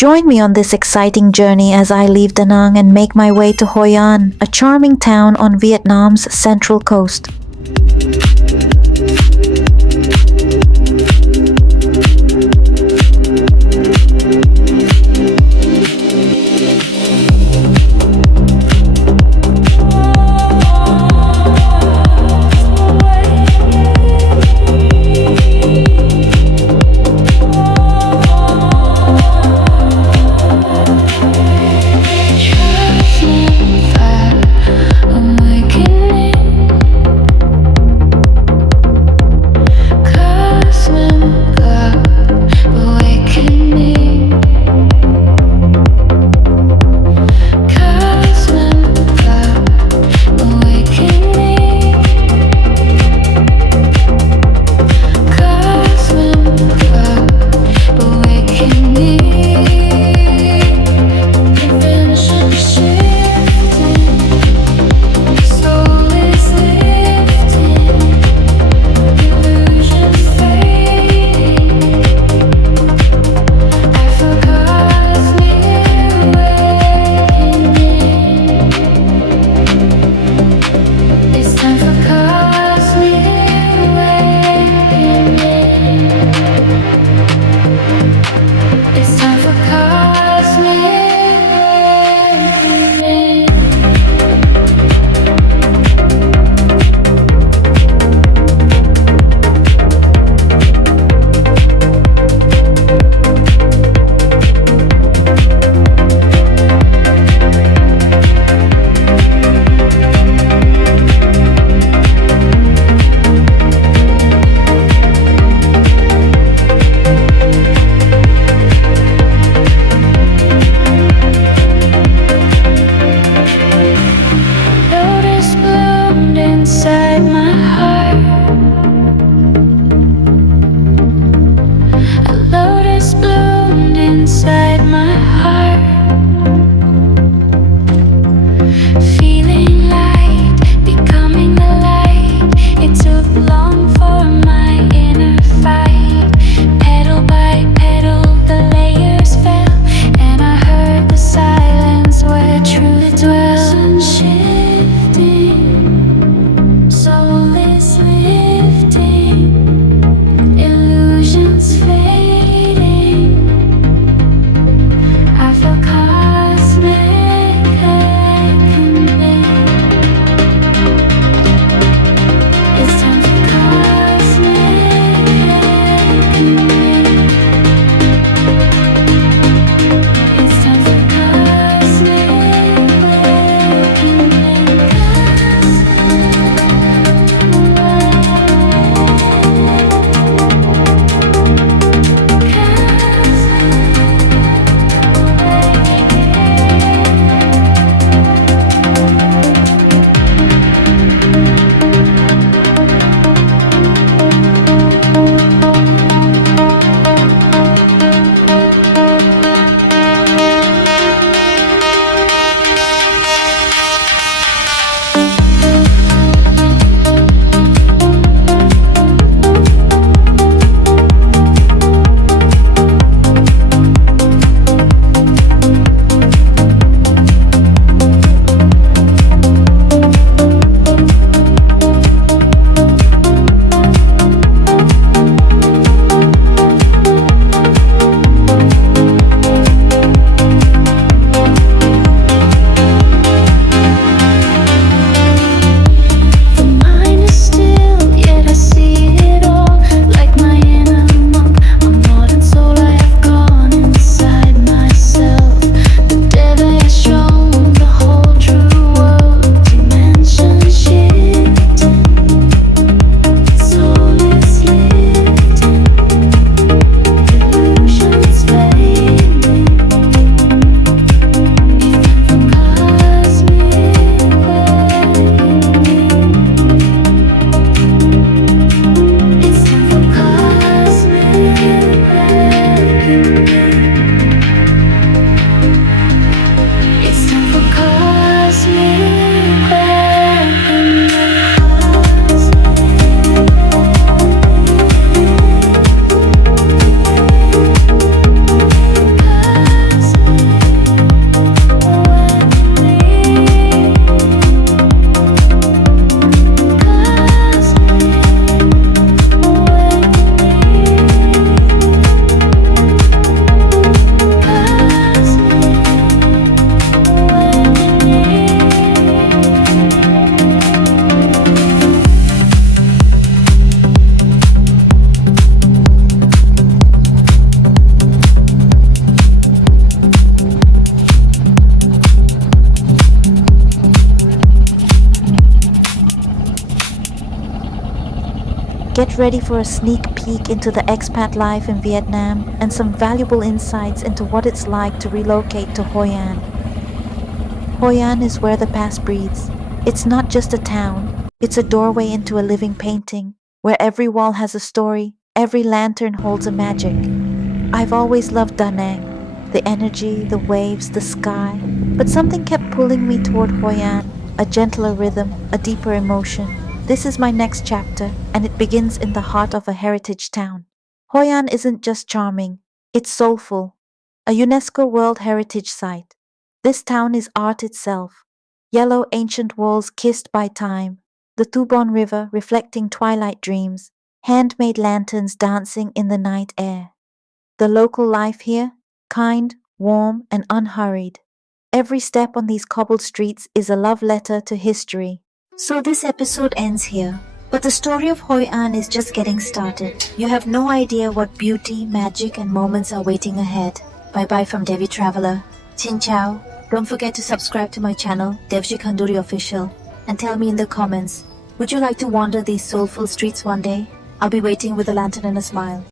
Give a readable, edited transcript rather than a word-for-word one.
Join me on this exciting journey as I leave Da Nang and make my way to Hoi An, a charming town on Vietnam's central coast. Get ready for a sneak peek into the expat life in Vietnam and some valuable insights into what it's like to relocate to Hoi An. Hoi An is where the past breathes. It's not just a town, it's a doorway into a living painting, where every wall has a story, every lantern holds a magic. I've always loved Da Nang, the energy, the waves, the sky, but something kept pulling me toward Hoi An, a gentler rhythm, a deeper emotion. This is my next chapter, and it begins in the heart of a heritage town. Hoi An isn't just charming, it's soulful, a UNESCO World Heritage Site. This town is art itself. Yellow ancient walls kissed by time, the Tubon River reflecting twilight dreams, handmade lanterns dancing in the night air. The local life here, kind, warm, and unhurried. Every step on these cobbled streets is a love letter to history. So this episode ends here, but the story of Hoi An is just getting started. You have no idea what beauty, magic, and moments are waiting ahead. Bye bye from Devi Traveller. Chin Chow. Don't forget to subscribe to my channel, Devshi Khanduri Official, and tell me in the comments, would you like to wander these soulful streets one day? I'll be waiting with a lantern and a smile.